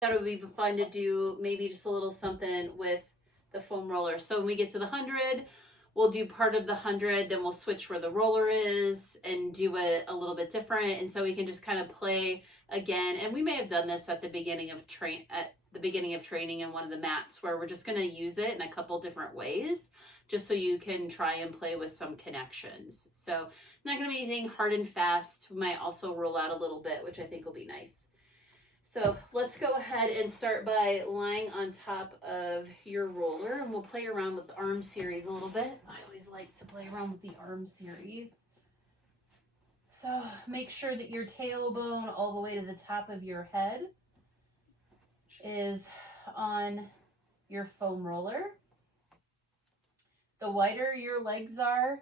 That would be fun to do maybe just a little something with the foam roller. So when we get to the 100, we'll do part of the 100, then we'll switch where the roller is and do it a little bit different. And so we can just kind of play again. And we may have done this at the beginning of training in one of the mats, where we're just going to use it in a couple different ways, just so you can try and play with some connections. So not going to be anything hard and fast. We might also roll out a little bit, which I think will be nice. So let's go ahead and start by lying on top of your roller, and we'll play around with the arm series a little bit. I always like to play around with the arm series. So make sure that your tailbone all the way to the top of your head is on your foam roller. The wider your legs are,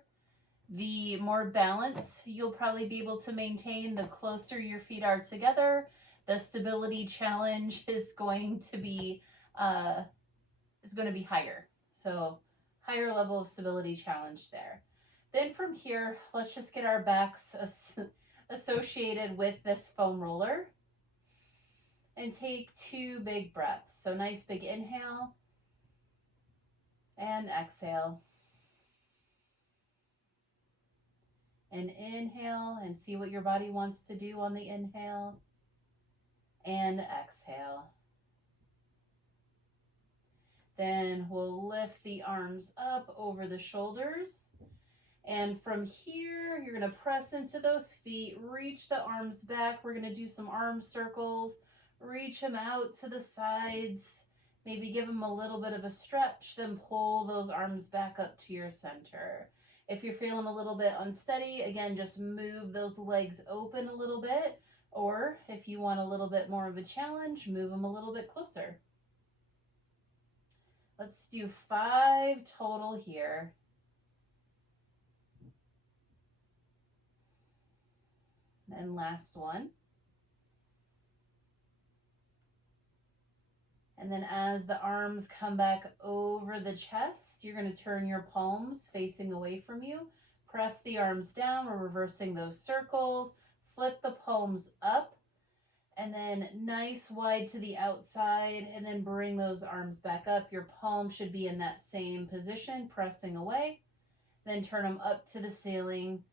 the more balance you'll probably be able to maintain. The closer your feet are together, the stability challenge is going to be higher. So higher level of stability challenge there. Then from here, let's just get our backs associated with this foam roller and take 2 big breaths. So nice big inhale and exhale. And inhale and see what your body wants to do on the inhale. And exhale. Then we'll lift the arms up over the shoulders. And from here, you're going to press into those feet, reach the arms back. We're going to do some arm circles, reach them out to the sides, maybe give them a little bit of a stretch, then pull those arms back up to your center. If you're feeling a little bit unsteady, again, just move those legs open a little bit. Or if you want a little bit more of a challenge, move them a little bit closer. Let's do 5 total here. And last one. And then as the arms come back over the chest, you're going to turn your palms facing away from you. Press the arms down. We're reversing those circles. Flip the palms up, and then nice wide to the outside, and then bring those arms back up. Your palm should be in that same position, pressing away. Then turn them up to the ceiling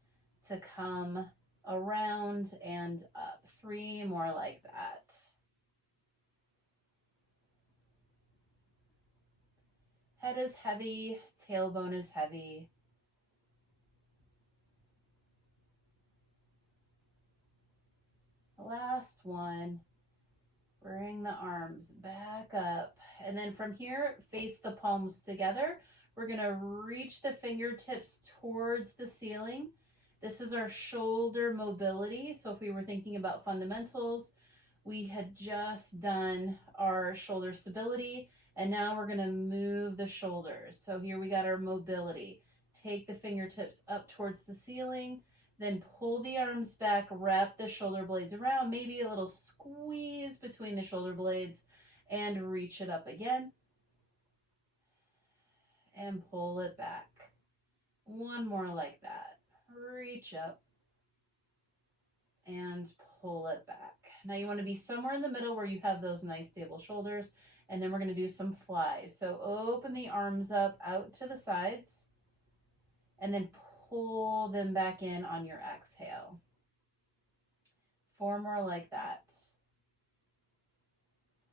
to come around and up. 3 more like that. Head is heavy, tailbone is heavy. Last one. Bring the arms back up. And then from here, face the palms together. We're going to reach the fingertips towards the ceiling. This is our shoulder mobility. So if we were thinking about fundamentals, we had just done our shoulder stability, and now we're going to move the shoulders. So here we got our mobility. Take the fingertips up towards the ceiling, then pull the arms back, wrap the shoulder blades around, maybe a little squeeze between the shoulder blades, and reach it up again. And pull it back. 1 more like that. Reach up and pull it back. Now you want to be somewhere in the middle where you have those nice stable shoulders, and then we're going to do some flies. So open the arms up out to the sides, and then pull them back in on your exhale. 4 more like that.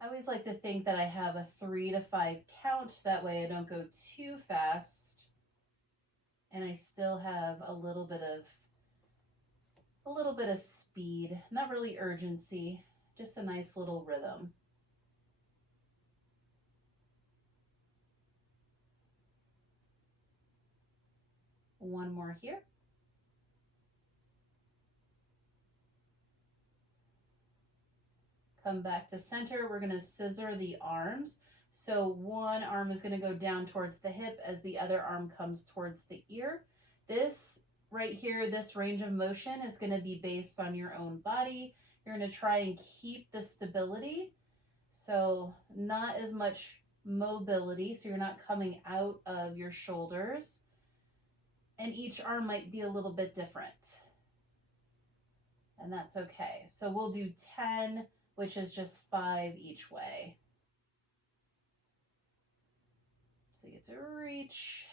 I always like to think that I have a 3 to 5 count. That way I don't go too fast, and I still have a little bit of speed. Not really urgency, just a nice little rhythm. One more here. Come back to center. We're going to scissor the arms. So one arm is going to go down towards the hip as the other arm comes towards the ear. This right here, this range of motion is going to be based on your own body. You're going to try and keep the stability. So not as much mobility, so you're not coming out of your shoulders. And each arm might be a little bit different. And that's okay. So we'll do 10 which is just 5 each way. So you get to reach,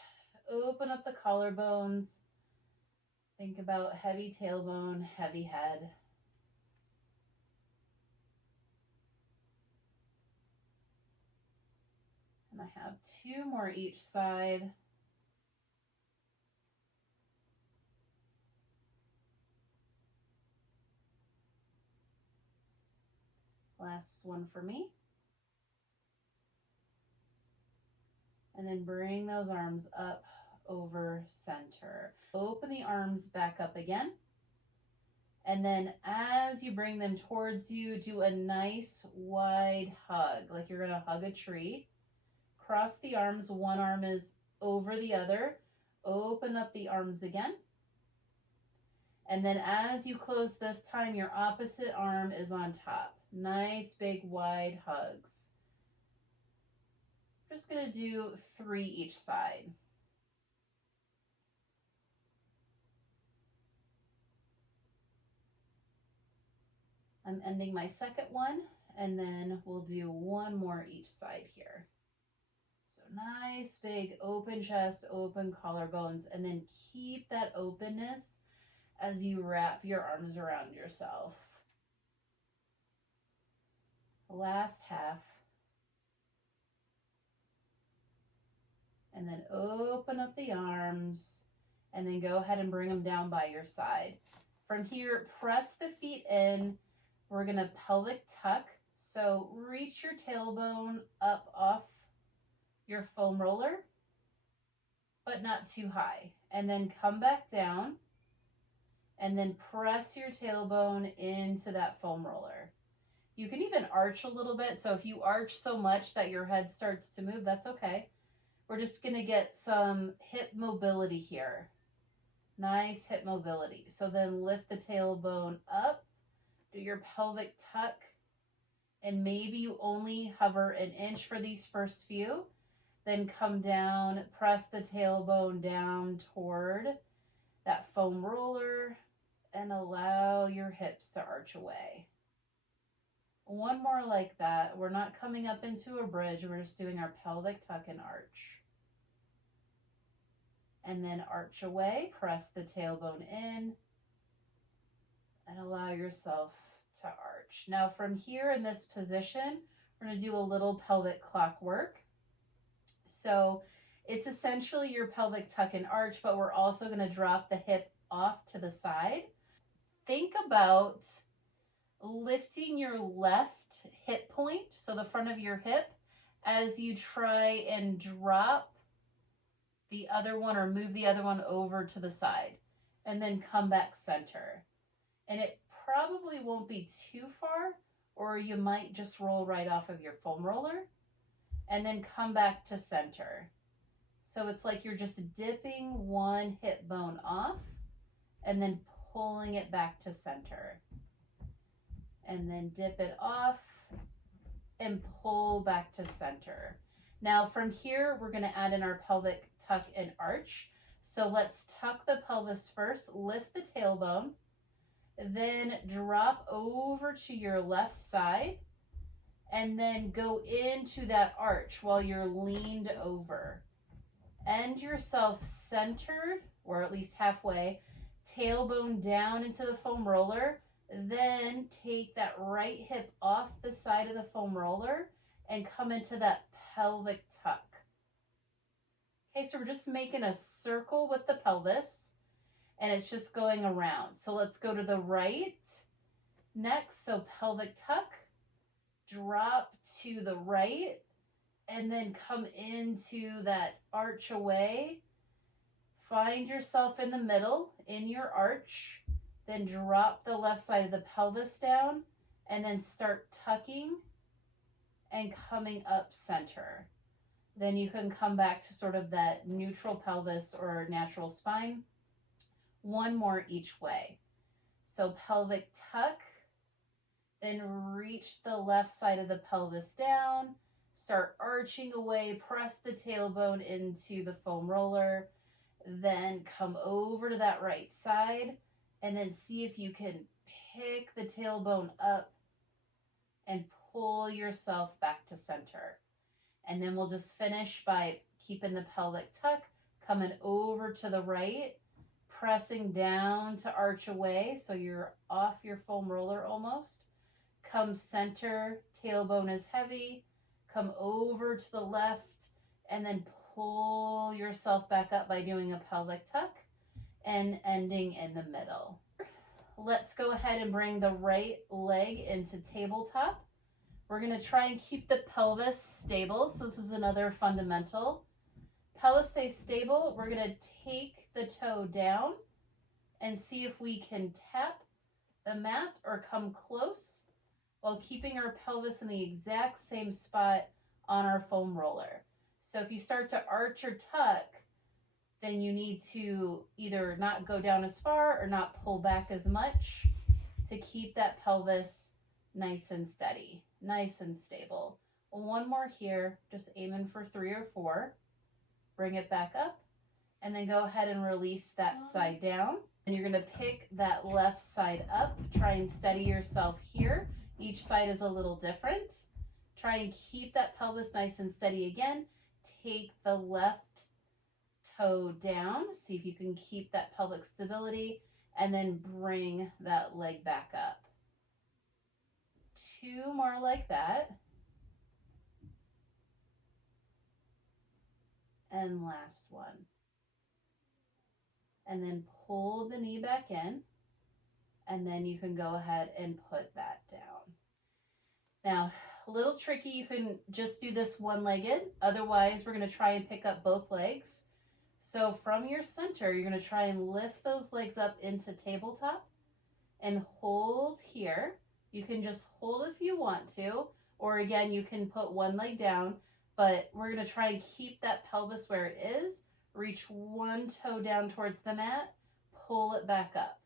open up the collarbones, think about heavy tailbone, heavy head. And I have 2 more each side. Last one for me. And then bring those arms up over center. Open the arms back up again. And then as you bring them towards you, do a nice wide hug, like you're gonna hug a tree. Cross the arms, one arm is over the other. Open up the arms again. And then as you close this time, your opposite arm is on top. Nice big wide hugs. Just gonna do 3 each side. I'm ending my second one, and then we'll do 1 more each side here. So nice big open chest, open collarbones, and then keep that openness as you wrap your arms around yourself. Last half. And then open up the arms, and then go ahead and bring them down by your side. From here, press the feet in. We're gonna pelvic tuck. So reach your tailbone up off your foam roller, but not too high. And then come back down, and then press your tailbone into that foam roller. You can even arch a little bit. So if you arch so much that your head starts to move, that's okay. We're just gonna get some hip mobility here. Nice hip mobility. So then lift the tailbone up, do your pelvic tuck, and maybe you only hover an inch for these first few. Then come down, press the tailbone down toward that foam roller, and allow your hips to arch away. 1 more like that. We're not coming up into a bridge. We're just doing our pelvic tuck and arch. And then arch away, press the tailbone in, and allow yourself to arch. Now from here in this position, we're gonna do a little pelvic clock work. So it's essentially your pelvic tuck and arch, but we're also gonna drop the hip off to the side. Think about lifting your left hip point, so the front of your hip, as you try and drop the other one or move the other one over to the side, and then come back center. And it probably won't be too far, or you might just roll right off of your foam roller, and then come back to center. So it's like you're just dipping one hip bone off and then pulling it back to center. And then dip it off and pull back to center. Now from here, we're gonna add in our pelvic tuck and arch. So let's tuck the pelvis first, lift the tailbone, then drop over to your left side, and then go into that arch while you're leaned over. End yourself centered, or at least halfway, tailbone down into the foam roller, then take that right hip off the side of the foam roller and come into that pelvic tuck. Okay, so we're just making a circle with the pelvis, and it's just going around. So let's go to the right next. So pelvic tuck, drop to the right, and then come into that arch away. Find yourself in the middle in your arch, then drop the left side of the pelvis down, and then start tucking and coming up center. Then you can come back to sort of that neutral pelvis or natural spine. 1 more each way. So pelvic tuck, then reach the left side of the pelvis down, start arching away, press the tailbone into the foam roller, then come over to that right side, and then see if you can pick the tailbone up and pull yourself back to center. And then we'll just finish by keeping the pelvic tuck, coming over to the right, pressing down to arch away so you're off your foam roller almost. Come center, tailbone is heavy, come over to the left, and then pull yourself back up by doing a pelvic tuck and ending in the middle. Let's go ahead and bring the right leg into tabletop. We're going to try and keep the pelvis stable. So this is another fundamental. Pelvis stays stable. We're going to take the toe down and see if we can tap the mat or come close while keeping our pelvis in the exact same spot on our foam roller. So if you start to arch or tuck, then you need to either not go down as far or not pull back as much to keep that pelvis nice and steady, nice and stable. One more here, just aiming for 3 or 4. Bring it back up, and then go ahead and release that side down. And you're gonna pick that left side up. Try and steady yourself here. Each side is a little different. Try and keep that pelvis nice and steady again. Take the left toe down. See if you can keep that pelvic stability, and then bring that leg back up. 2 more like that. And last one. And then pull the knee back in, and then you can go ahead and put that down. Now, a little tricky, you can just do this one-legged. Otherwise, we're going to try and pick up both legs. So from your center, you're going to try and lift those legs up into tabletop and hold here. You can just hold if you want to, or again, you can put one leg down, but we're going to try and keep that pelvis where it is. Reach one toe down towards the mat, pull it back up.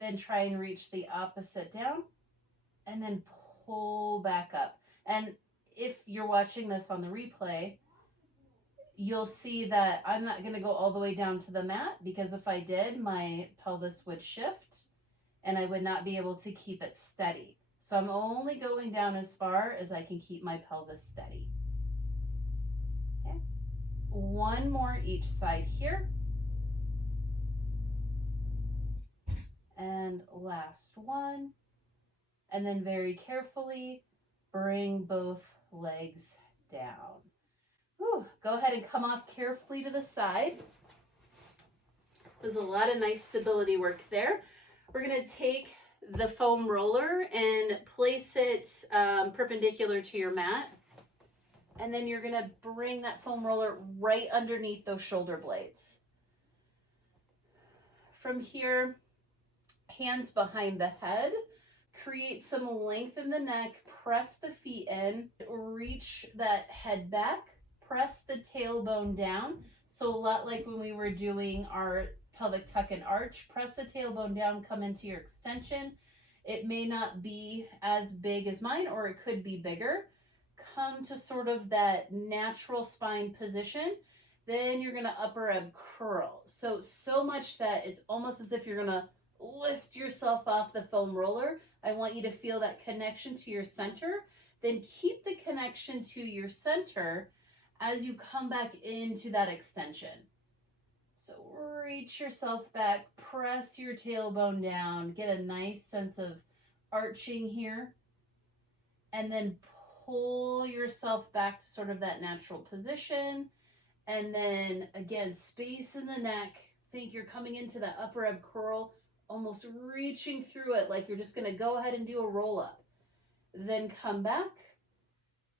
Then try and reach the opposite down, and then pull back up. And if you're watching this on the replay, you'll see that I'm not going to go all the way down to the mat, because if I did, my pelvis would shift and I would not be able to keep it steady. So I'm only going down as far as I can keep my pelvis steady. Okay. One more each side here. And last one. And then very carefully bring both legs down. Whew. Go ahead and come off carefully to the side. There's a lot of nice stability work there. We're going to take the foam roller and place it perpendicular to your mat. And then you're going to bring that foam roller right underneath those shoulder blades. From here, hands behind the head. Create some length in the neck. Press the feet in. Reach that head back. Press the tailbone down. So a lot like when we were doing our pelvic tuck and arch, press the tailbone down, come into your extension. It may not be as big as mine, or it could be bigger. Come to sort of that natural spine position. Then you're going to upper ab curl. So much that it's almost as if you're going to lift yourself off the foam roller. I want you to feel that connection to your center. Then keep the connection to your center as you come back into that extension. So reach yourself back, press your tailbone down, get a nice sense of arching here, and then pull yourself back to sort of that natural position. And then again, space in the neck. Think you're coming into that upper ab curl, almost reaching through it like you're just going to go ahead and do a roll up. Then come back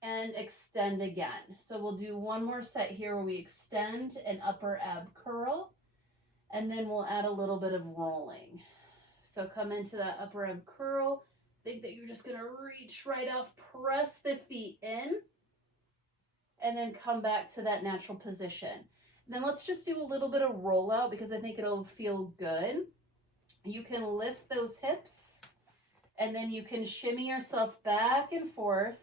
and extend again. So we'll do one more set here where we extend an upper ab curl, and then we'll add a little bit of rolling. So come into that upper ab curl. Think that you're just going to reach right off, press the feet in, and then come back to that natural position. And then let's just do a little bit of rollout, because I think it'll feel good. You can lift those hips, and then you can shimmy yourself back and forth.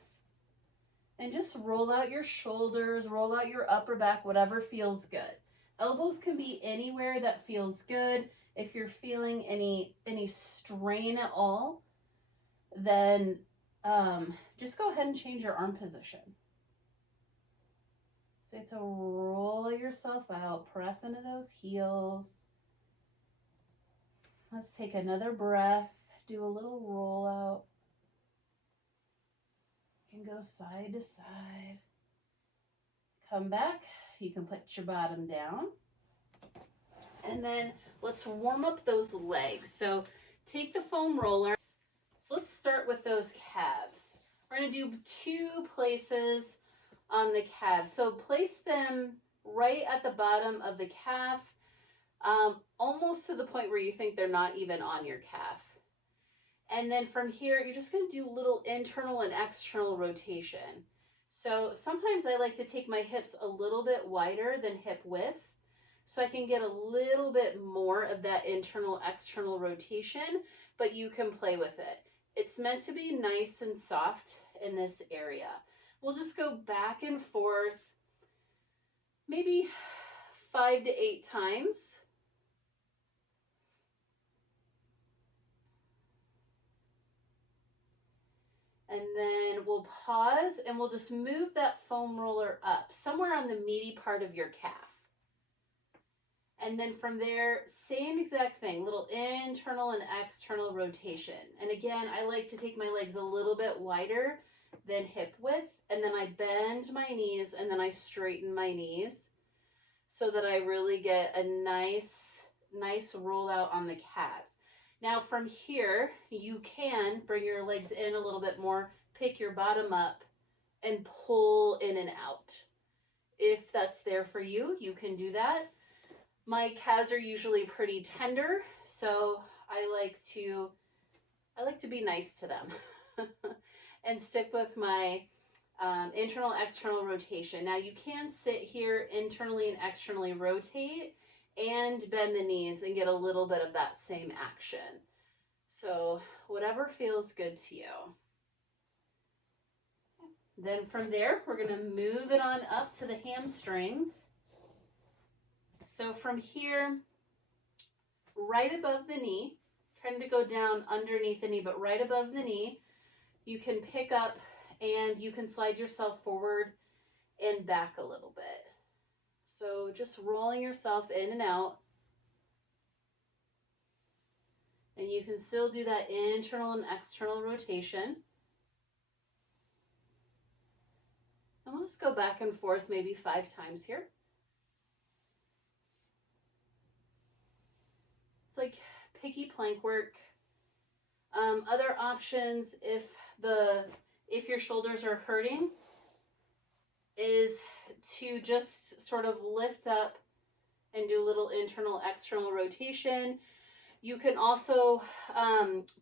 And just roll out your shoulders, roll out your upper back, whatever feels good. Elbows can be anywhere that feels good. If you're feeling any strain at all, then just go ahead and change your arm position. So you have to roll yourself out, press into those heels. Let's take another breath, do a little roll out. You can go side to side. Come back, you can put your bottom down. And then let's warm up those legs. So take the foam roller. So let's start with those calves. We're going to do 2 places on the calves. So place them right at the bottom of the calf, almost to the point where you think they're not even on your calf. And then from here, you're just going to do little internal and external rotation. So sometimes I like to take my hips a little bit wider than hip width, so I can get a little bit more of that internal external rotation, but you can play with it. It's meant to be nice and soft in this area. We'll just go back and forth maybe 5 to 8 times. And then we'll pause and we'll just move that foam roller up somewhere on the meaty part of your calf. And then from there, same exact thing, little internal and external rotation. And again, I like to take my legs a little bit wider than hip width, and then I bend my knees and then I straighten my knees so that I really get a nice roll out on the calves. Now from here, you can bring your legs in a little bit more, pick your bottom up, and pull in and out. If that's there for you, you can do that. My calves are usually pretty tender, so I like to be nice to them and stick with my internal, external rotation. Now you can sit here internally and externally rotate and bend the knees and get a little bit of that same action. So whatever feels good to you. Then from there, we're going to move it on up to the hamstrings. So from here, right above the knee, trying to go down underneath the knee, but right above the knee, you can pick up and you can slide yourself forward and back a little bit. So just rolling yourself in and out. And you can still do that internal and external rotation. And we'll just go back and forth maybe 5 times here. It's like picky plank work. Other options, if your shoulders are hurting, is to just sort of lift up and do a little internal, external rotation. You can also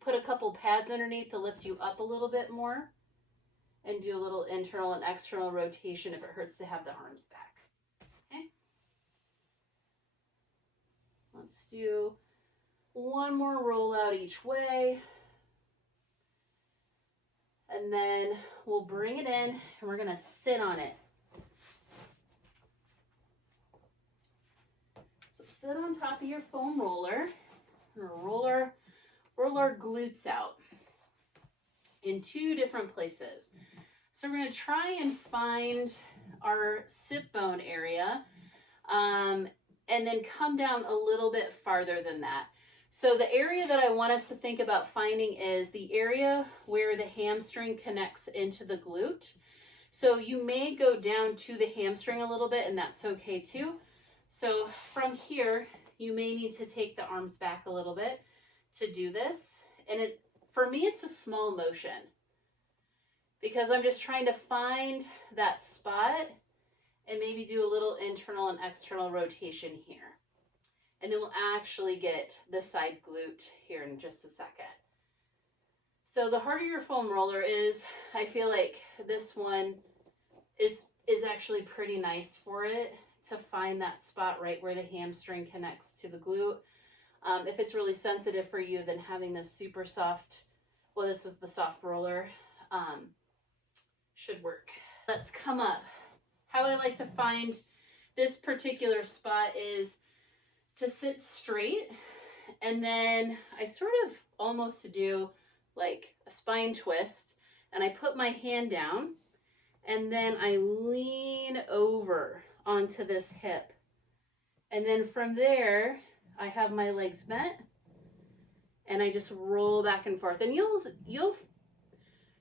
put a couple pads underneath to lift you up a little bit more and do a little internal and external rotation if it hurts to have the arms back. Okay. Let's do one more roll out each way. And then we'll bring it in and we're going to sit on it. So sit on top of your foam roller and roll our glutes out in 2 different places. So we're going to try and find our sit bone area and then come down a little bit farther than that. So the area that I want us to think about finding is the area where the hamstring connects into the glute. So you may go down to the hamstring a little bit, and that's okay too. So from here, you may need to take the arms back a little bit to do this. And for me, it's a small motion because I'm just trying to find that spot and maybe do a little internal and external rotation here. And then we'll actually get the side glute here in just a second. So the harder your foam roller is, I feel like this one is actually pretty nice for it to find that spot right where the hamstring connects to the glute. If it's really sensitive for you, then having this super soft, well, this is the soft roller, should work. Let's come up. How I like to find this particular spot is to sit straight, and then I sort of almost do like a spine twist, and I put my hand down, and then I lean over onto this hip. And then from there, I have my legs bent, and I just roll back and forth. And you'll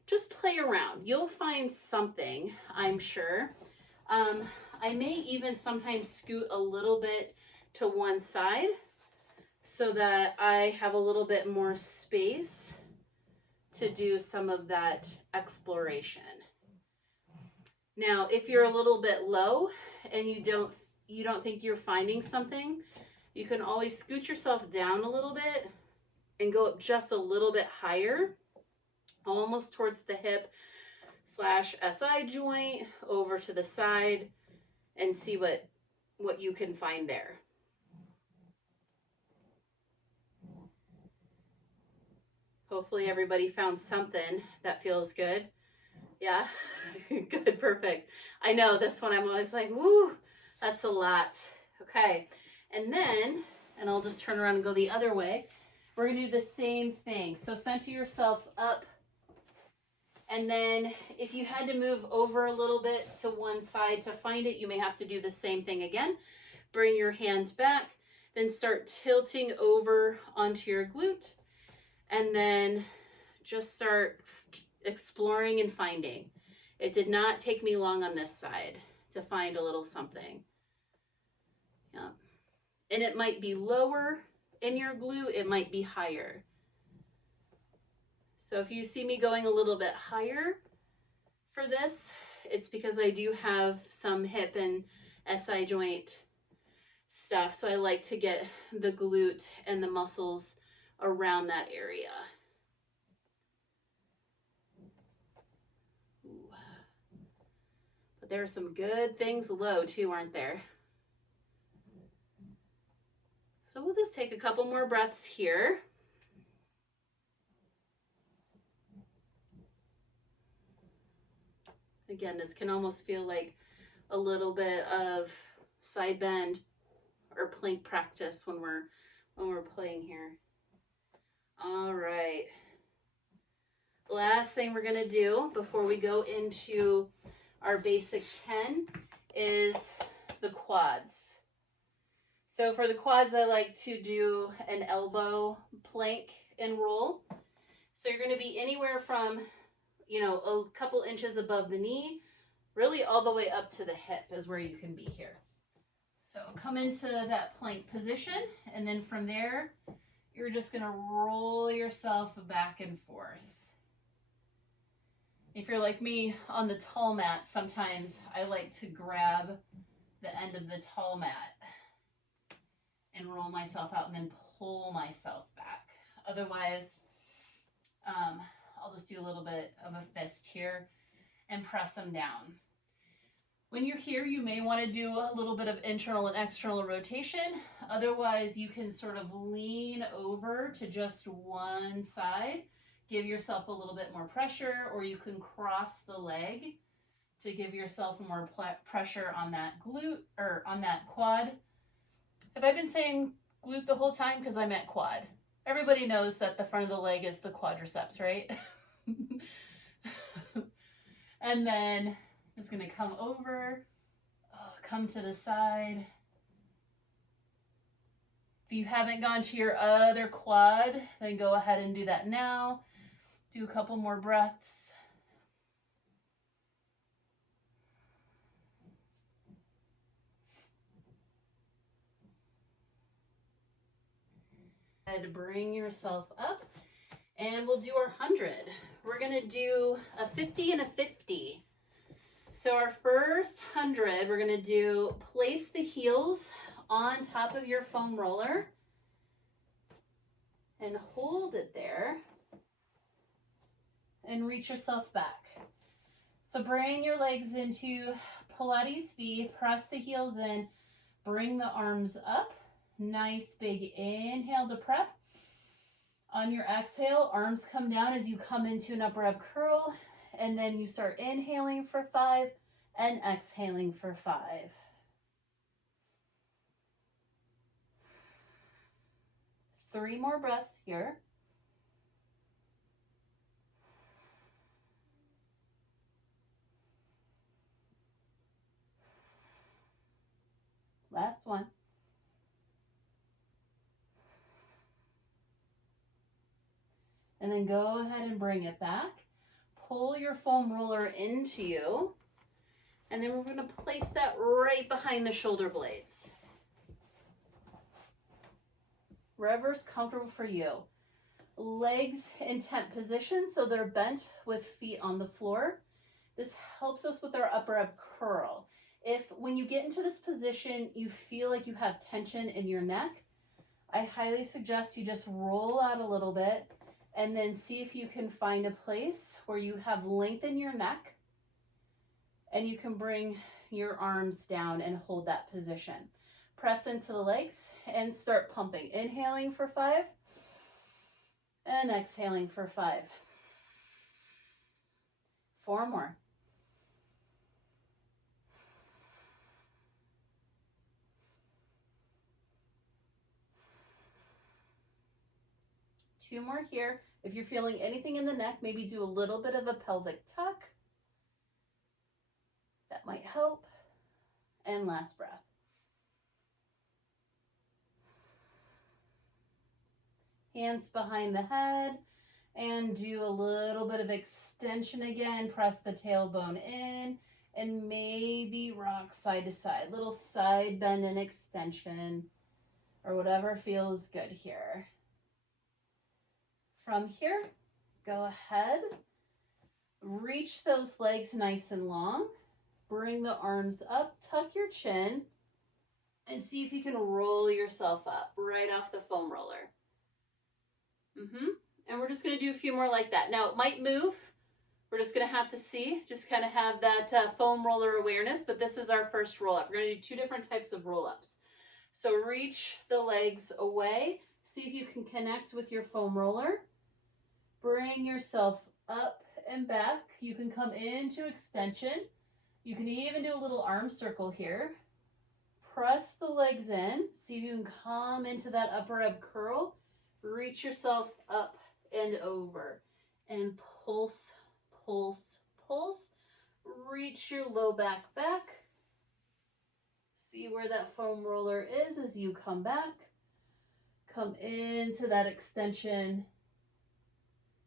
just play around. You'll find something, I'm sure. I may even sometimes scoot a little bit to one side so that I have a little bit more space to do some of that exploration. Now, if you're a little bit low and you don't think you're finding something, you can always scoot yourself down a little bit and go up just a little bit higher, almost towards the hip / SI joint, over to the side, and see what you can find there. Hopefully everybody found something that feels good. Yeah, good, perfect. I know this one I'm always like, woo, that's a lot. Okay, and I'll just turn around and go the other way. We're gonna do the same thing. So center yourself up, and then if you had to move over a little bit to one side to find it, you may have to do the same thing again. Bring your hand back, then start tilting over onto your glute, and then just start exploring and finding. It did not take me long on this side to find a little something. Yeah. And it might be lower in your glute, it might be higher. So if you see me going a little bit higher for this, it's because I do have some hip and SI joint stuff. So I like to get the glute and the muscles around that area. Ooh. But there are some good things low too, aren't there? So we'll just take a couple more breaths here. Again, this can almost feel like a little bit of side bend or plank practice when we're playing here. All right. Last thing we're gonna do before we go into our basic 10 is the quads. So for the quads, I like to do an elbow plank and roll. So you're gonna be anywhere from, a couple inches above the knee, really all the way up to the hip is where you can be here. So come into that plank position, and then from there, you're just gonna roll yourself back and forth. If you're like me on the tall mat, sometimes I like to grab the end of the tall mat and roll myself out and then pull myself back. Otherwise, I'll just do a little bit of a fist here and press them down. When you're here, you may want to do a little bit of internal and external rotation. Otherwise, you can sort of lean over to just one side, give yourself a little bit more pressure, or you can cross the leg to give yourself more pressure on that glute or on that quad. Have I been saying glute the whole time? Because I meant quad. Everybody knows that the front of the leg is the quadriceps, right? And then it's going to come over, come to the side. If you haven't gone to your other quad, then go ahead and do that now. Do a couple more breaths. And bring yourself up, and we'll do our 100. We're gonna do a 50 and a 50. So our first 100, we're gonna do place the heels on top of your foam roller and hold it there and reach yourself back. So bring your legs into Pilates V, press the heels in, bring the arms up. Nice big inhale to prep. On your exhale, arms come down as you come into an upper ab curl, and then you start inhaling for 5 and exhaling for 5. Three more breaths here. Last one. And then go ahead and bring it back. Pull your foam roller into you. And then we're going to place that right behind the shoulder blades. Wherever's comfortable for you. Legs in tent position, so they're bent with feet on the floor. This helps us with our upper ab curl. If when you get into this position, you feel like you have tension in your neck, I highly suggest you just roll out a little bit and then see if you can find a place where you have length in your neck and you can bring your arms down and hold that position. Press into the legs and start pumping. Inhaling for 5 and exhaling for 5. 4 more. 2 more here. If you're feeling anything in the neck, maybe do a little bit of a pelvic tuck. That might help. And last breath. Hands behind the head and do a little bit of extension again. Press the tailbone in and maybe rock side to side. Little side bend and extension or whatever feels good here. From here, go ahead, reach those legs nice and long, bring the arms up, tuck your chin, and see if you can roll yourself up right off the foam roller. And we're just going to do a few more like that. Now, it might move. We're just going to have to see, just kind of have that foam roller awareness, but this is our first roll-up. We're going to do 2 different types of roll-ups. So reach the legs away. See if you can connect with your foam roller. Bring yourself up and back. You can come into extension. You can even do a little arm circle here. Press the legs in. See if you can come into that upper ab curl. Reach yourself up and over. And pulse, pulse, pulse. Reach your low back back. See where that foam roller is as you come back. Come into that extension.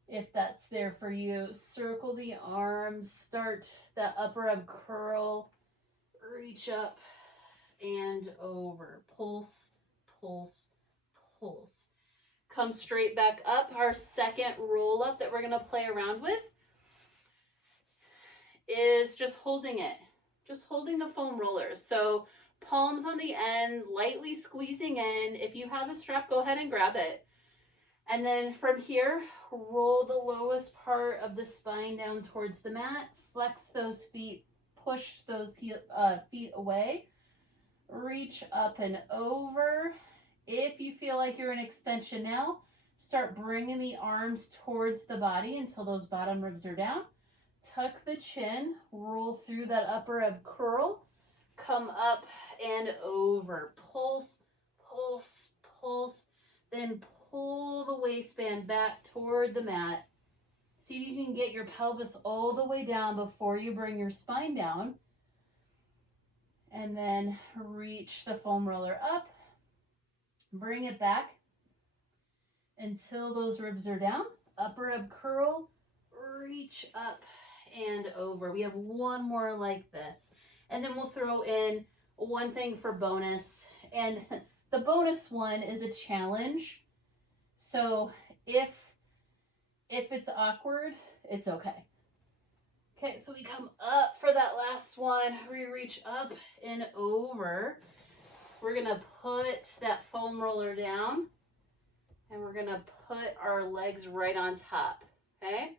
If that's there for you, circle the arms, start that upper ab curl, reach up and over. Pulse, pulse, pulse. Come straight back up. Our second roll up that we're going to play around with is just holding it. Just holding the foam rollers. So palms on the end, lightly squeezing in. If you have a strap, go ahead and grab it. And then from here, roll the lowest part of the spine down towards the mat. Flex those feet, push those feet away. Reach up and over. If you feel like you're in extension now, start bringing the arms towards the body until those bottom ribs are down. Tuck the chin, roll through that upper ab curl. Come up and over. Pulse, pulse, pulse. Then pull the waistband back toward the mat. See if you can get your pelvis all the way down before you bring your spine down. And then reach the foam roller up. Bring it back until those ribs are down. Upper ab curl. Reach up and over. We have 1 more like this. And then we'll throw in one thing for bonus. And the bonus one is a challenge. So if it's awkward, it's okay. Okay, so we come up for that last one. We reach up and over. We're going to put that foam roller down and we're going to put our legs right on top. Okay?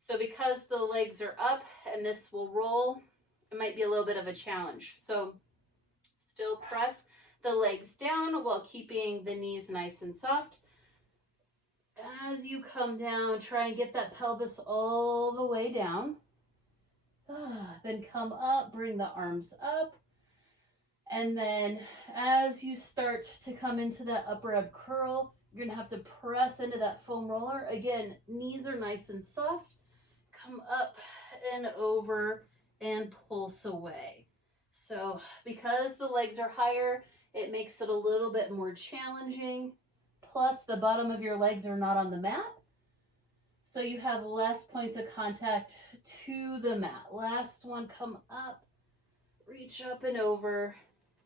So because the legs are up and this will roll, it might be a little bit of a challenge. So still press the legs down while keeping the knees nice and soft. As you come down, try and get that pelvis all the way down. Then come up, bring the arms up. And then as you start to come into that upper ab curl, you're going to have to press into that foam roller. Again, knees are nice and soft. Come up and over and pulse away. So because the legs are higher, it makes it a little bit more challenging. Plus the bottom of your legs are not on the mat, so you have less points of contact to the mat. Last one, come up, reach up and over,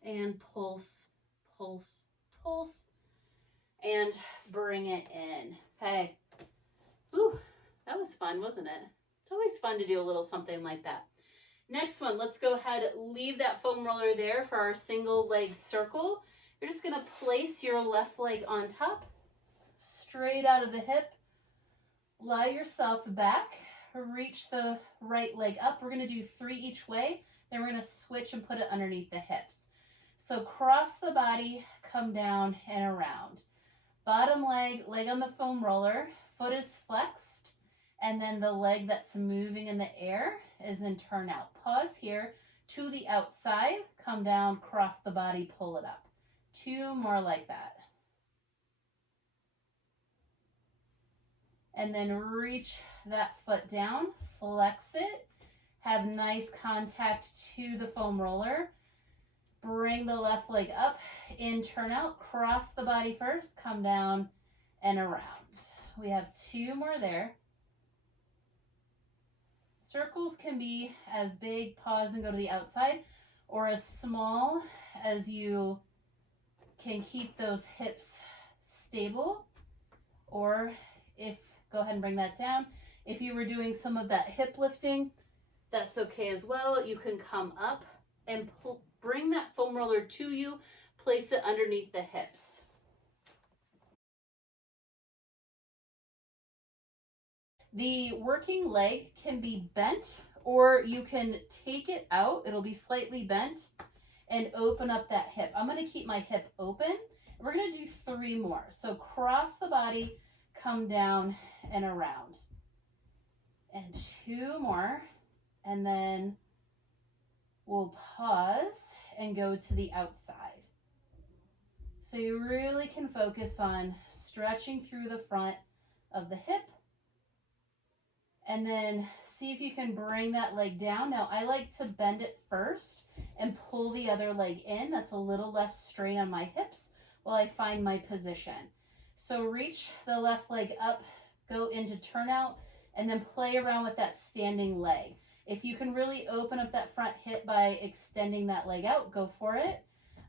and pulse, pulse, pulse, and bring it in. Okay. Ooh, that was fun, wasn't it? It's always fun to do a little something like that. Next one, let's go ahead, leave that foam roller there for our single leg circle. You're just gonna place your left leg on top, straight out of the hip, lie yourself back, reach the right leg up. We're gonna do 3 each way, then we're gonna switch and put it underneath the hips. So cross the body, come down and around. Bottom leg, leg on the foam roller, foot is flexed, and then the leg that's moving in the air is in turn out. Pause here, to the outside, come down, cross the body, pull it up. 2 more like that. And then reach that foot down, flex it, have nice contact to the foam roller. Bring the left leg up, in, turn out, cross the body first, come down and around. We have 2 more there. Circles can be as big, pause and go to the outside, or as small as you can keep those hips stable. Or if, go ahead and bring that down. If you were doing some of that hip lifting, that's okay as well. You can come up and bring that foam roller to you, place it underneath the hips. The working leg can be bent, or you can take it out. It'll be slightly bent and open up that hip. I'm going to keep my hip open. We're going to do 3 more. So cross the body, come down and around. And 2 more. And then we'll pause and go to the outside. So you really can focus on stretching through the front of the hip, and then see if you can bring that leg down. Now I like to bend it first and pull the other leg in. That's a little less strain on my hips while I find my position. So reach the left leg up, go into turnout, and then play around with that standing leg. If you can really open up that front hip by extending that leg out, go for it.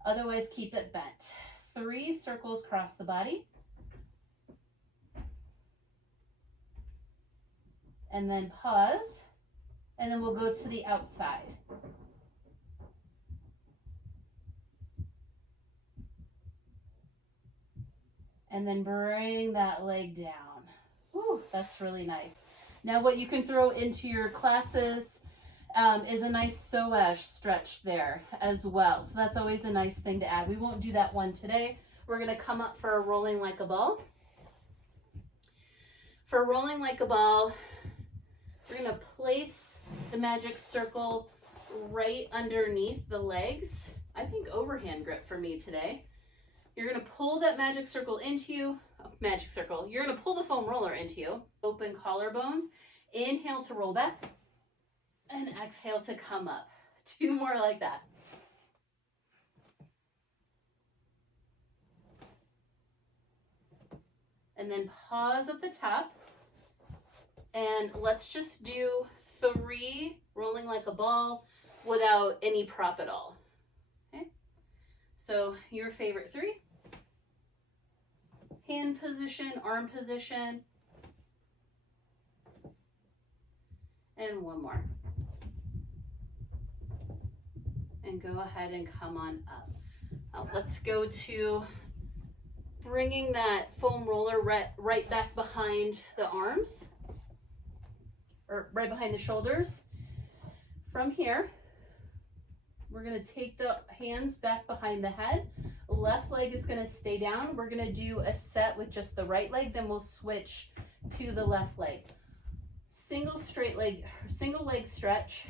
Otherwise, keep it bent. 3 circles across the body. And then pause. And then we'll go to the outside. And then bring that leg down. Whew, that's really nice. Now what you can throw into your classes is a nice psoas stretch there as well. So that's always a nice thing to add. We won't do that one today. We're going to come up for a rolling like a ball. For rolling like a ball, we're going to place the magic circle right underneath the legs. I think overhand grip for me today. You're going to pull that magic circle into you. You're going to pull the foam roller into you. Open collarbones. Inhale to roll back. And exhale to come up. 2 more like that. And then pause at the top. And let's just do 3 rolling like a ball without any prop at all. Okay? So your favorite 3. Hand position, arm position. And 1 more. And go ahead and come on up. Now let's go to bringing that foam roller right back behind the arms, or right behind the shoulders. From here, we're going to take the hands back behind the head. Left leg is going to stay down. We're going to do a set with just the right leg, then we'll switch to the left leg. Single leg stretch.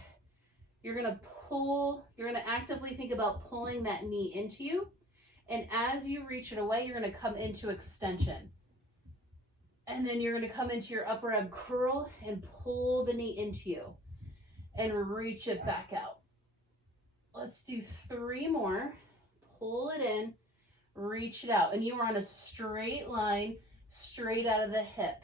You're going to actively think about pulling that knee into you. And as you reach it away, you're going to come into extension. And then you're going to come into your upper ab curl and pull the knee into you. And reach it back out. Let's do 3 more. Pull it in, reach it out, and you are on a straight line, straight out of the hip.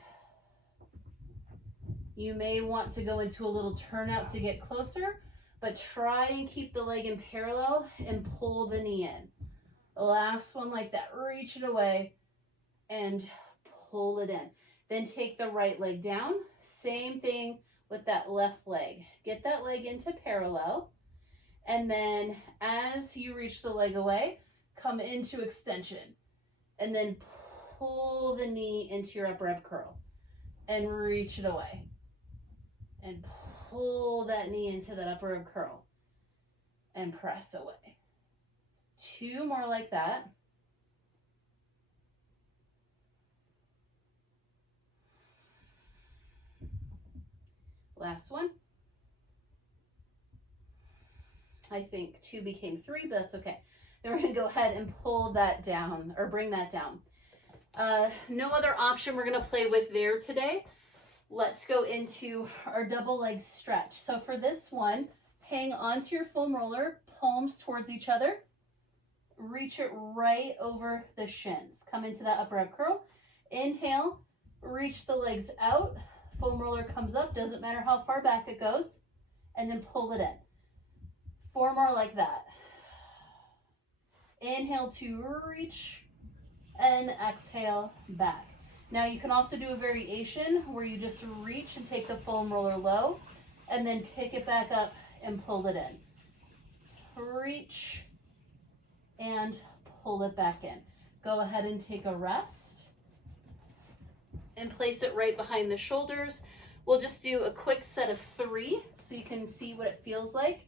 You may want to go into a little turnout to get closer, but try and keep the leg in parallel and pull the knee in. Last one like that. Reach it away and pull it in. Then take the right leg down. Same thing with that left leg. Get that leg into parallel. And then as you reach the leg away, come into extension. And then pull the knee into your upper ab curl. And reach it away. And pull that knee into that upper ab curl. And press away. 2 more like that. Last one. I think 2 became 3, but that's okay. Then we're going to go ahead and pull that down, or bring that down. No other option we're going to play with there today. Let's go into our double leg stretch. So for this one, hang onto your foam roller, palms towards each other. Reach it right over the shins. Come into that upper ab curl. Inhale, reach the legs out. Foam roller comes up, doesn't matter how far back it goes. And then pull it in. 4 more like that. Inhale to reach and exhale back. Now you can also do a variation where you just reach and take the foam roller low and then pick it back up and pull it in. Reach and pull it back in. Go ahead and take a rest and place it right behind the shoulders. We'll just do a quick set of 3 so you can see what it feels like.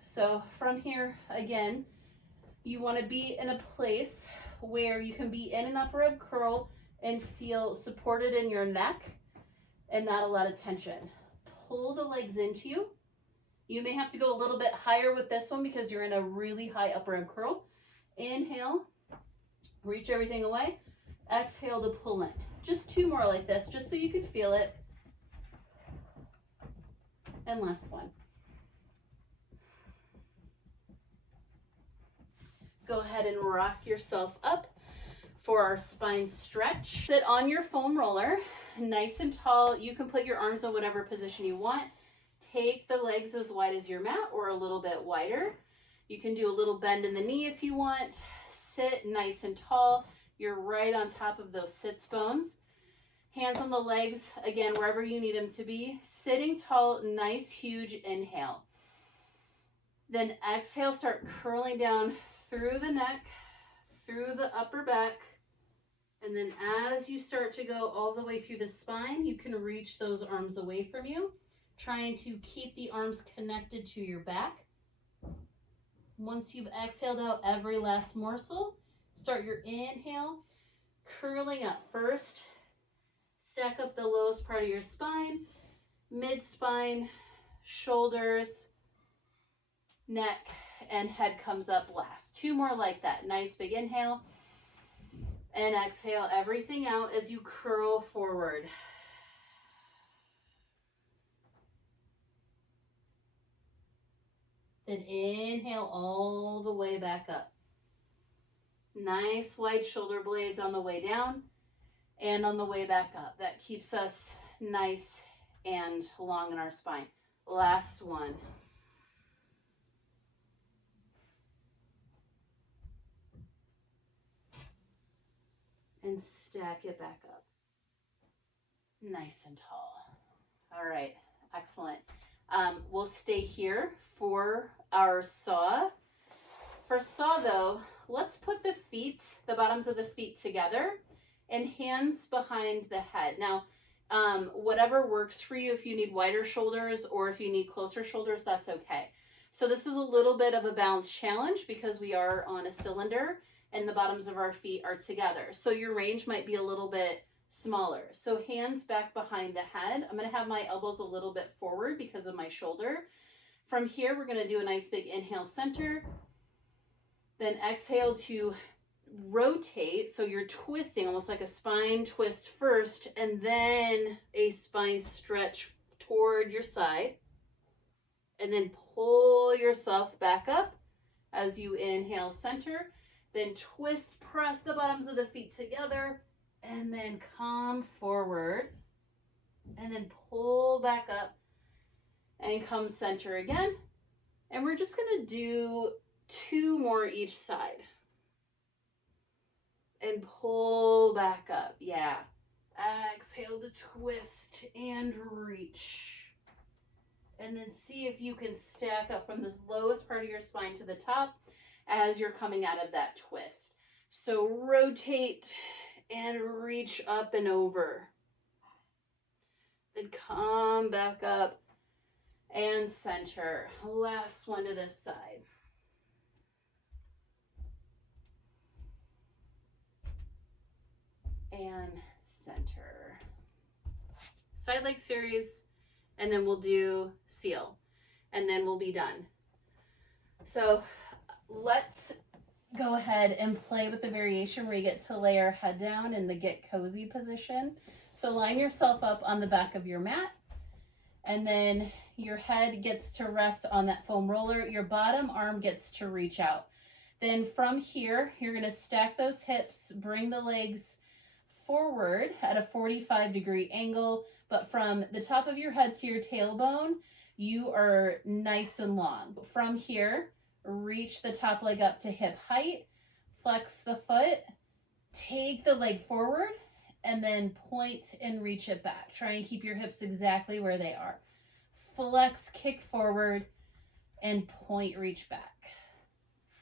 So from here, again, you want to be in a place where you can be in an upper ab curl and feel supported in your neck and not a lot of tension. Pull the legs into you. You may have to go a little bit higher with this one because you're in a really high upper ab curl. Inhale, reach everything away. Exhale to pull in. Just 2 more like this, just so you can feel it. And last one. Go ahead and rock yourself up for our spine stretch. Sit on your foam roller, nice and tall. You can put your arms in whatever position you want. Take the legs as wide as your mat or a little bit wider. You can do a little bend in the knee if you want. Sit nice and tall. You're right on top of those sits bones. Hands on the legs, again, wherever you need them to be. Sitting tall, nice, huge inhale. Then exhale, start curling down through the neck, through the upper back. And then as you start to go all the way through the spine, you can reach those arms away from you, trying to keep the arms connected to your back. Once you've exhaled out every last morsel, start your inhale, curling up first. Stack up the lowest part of your spine, mid-spine, shoulders, neck, and head comes up last. 2 more like that. Nice big inhale. And exhale everything out as you curl forward. Then inhale all the way back up. Nice wide shoulder blades on the way down and on the way back up. That keeps us nice and long in our spine. Last one. And stack it back up. Nice and tall. All right, excellent. We'll stay here for our saw. For saw though, let's put the feet, the bottoms of the feet together and hands behind the head. Now, whatever works for you, if you need wider shoulders or if you need closer shoulders, that's okay. So this is a little bit of a balance challenge because we are on a cylinder and the bottoms of our feet are together. So your range might be a little bit smaller. So hands back behind the head. I'm going to have my elbows a little bit forward because of my shoulder. From here, we're going to do a nice big inhale center. Then exhale to rotate. So you're twisting almost like a spine twist first and then a spine stretch toward your side. And then pull yourself back up as you inhale, center. Then twist, press the bottoms of the feet together, and then come forward. And then pull back up and come center again. And we're just gonna do 2 more each side. And pull back up, yeah. Exhale to twist and reach. And then see if you can stack up from the lowest part of your spine to the top as you're coming out of that twist. So rotate and reach up and over. Then come back up and center. Last one to this side. And center. Side leg series, and then we'll do seal, and then we'll be done. So let's go ahead and play with the variation where you get to lay our head down in the get cozy position. So line yourself up on the back of your mat, and then your head gets to rest on that foam roller. Your bottom arm gets to reach out. Then from here, you're going to stack those hips, bring the legs forward at a 45-degree angle, but from the top of your head to your tailbone, you are nice and long. From here, reach the top leg up to hip height, flex the foot, take the leg forward, and then point and reach it back. Try and keep your hips exactly where they are. Flex, kick forward, and point, reach back.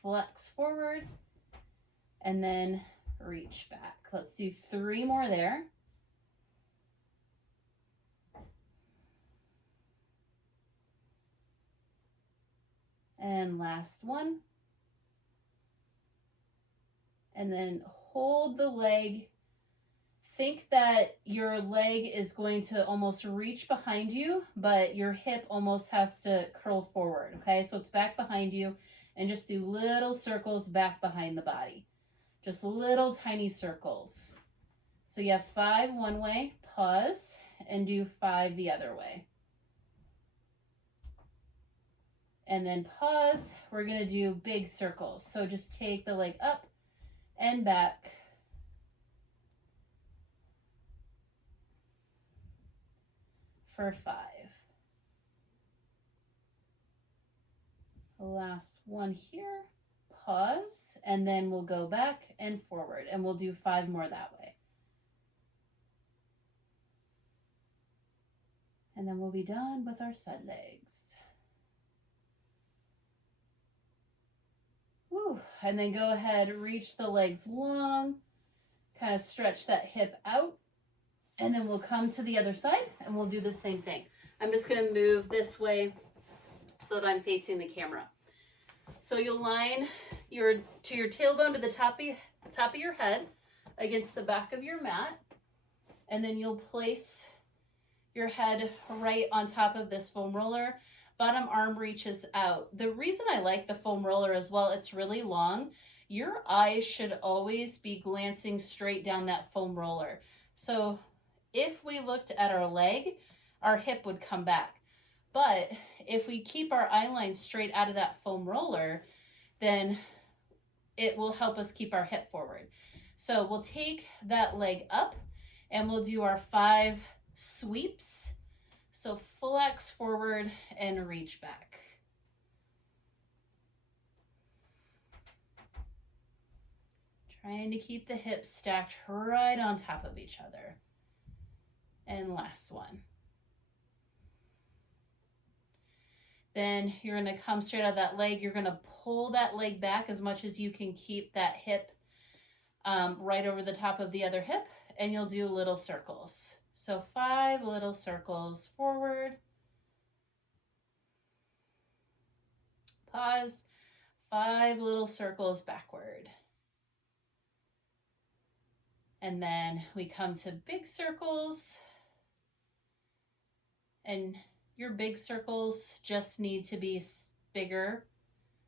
Flex forward, and then reach back. Let's do 3 more there. And last one. And then hold the leg. Think that your leg is going to almost reach behind you, but your hip almost has to curl forward, okay? So it's back behind you, and just do little circles back behind the body. Just little tiny circles. So you have 5 one way, pause, and do 5 the other way. And then pause, we're gonna do big circles. So just take the leg up and back. For 5. Last one here. Pause, and then we'll go back and forward, and we'll do 5 more that way. And then we'll be done with our side legs. Woo. And then go ahead, reach the legs long, kind of stretch that hip out, and then we'll come to the other side, and we'll do the same thing. I'm just gonna move this way so that I'm facing the camera. So you'll line your tailbone to the top of your head against the back of your mat, and then you'll place your head right on top of this foam roller. Bottom arm reaches out. The reason I like the foam roller as well, it's really long. Your eyes should always be glancing straight down that foam roller. So if we looked at our leg, our hip would come back. But if we keep our eye line straight out of that foam roller, then it will help us keep our hip forward. So we'll take that leg up and we'll do our 5 sweeps. So flex forward and reach back. Trying to keep the hips stacked right on top of each other. And last one. Then you're going to come straight out of that leg. You're going to pull that leg back as much as you can keep that hip right over the top of the other hip, and you'll do little circles. So 5 little circles forward. Pause. 5 little circles backward. And then we come to big circles. And your big circles just need to be bigger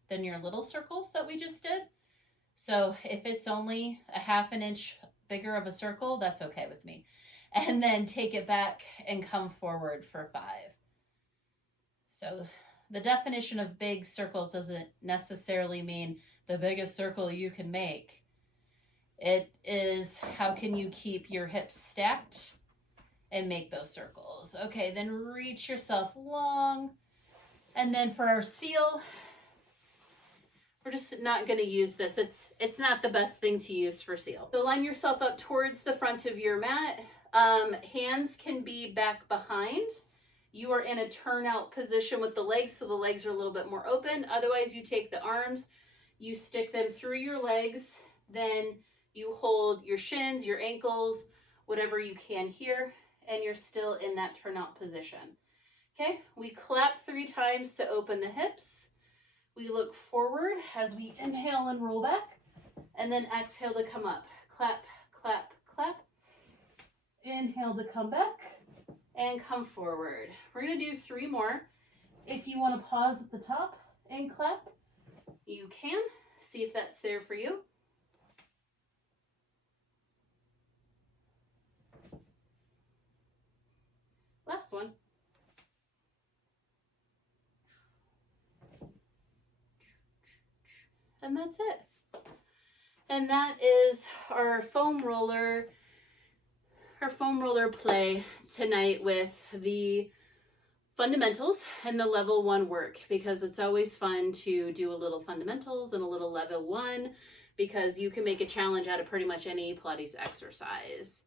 than your little circles that we just did. So if it's only a 1/2 inch bigger of a circle, that's okay with me. And then take it back and come forward for 5. So the definition of big circles doesn't necessarily mean the biggest circle you can make. It is how can you keep your hips stacked and make those circles. Okay, then reach yourself long. And then for our seal, we're just not going to use this. It's not the best thing to use for seal. So line yourself up towards the front of your mat. Hands can be back behind. You are in a turnout position with the legs, so the legs are a little bit more open. Otherwise, you take the arms, you stick them through your legs, then you hold your shins, your ankles, whatever you can here, and you're still in that turnout position. Okay, we clap 3 times to open the hips. We look forward as we inhale and roll back, and then exhale to come up. Clap, clap, clap. Inhale to come back and come forward. We're going to do 3 more. If you want to pause at the top and clap, you can. See if that's there for you. Last one. And that's it. And that is our foam roller play tonight with the fundamentals and the level 1 work, because it's always fun to do a little fundamentals and a little level 1, because you can make a challenge out of pretty much any Pilates exercise.